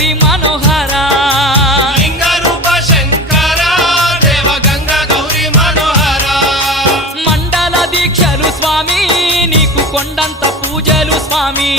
గౌరీ మనోహర లింగ రూప శంకర దేవ గంగ గౌరీ మనోహర మండల దీక్షలు స్వామి నీకు కొండంత పూజలు స్వామి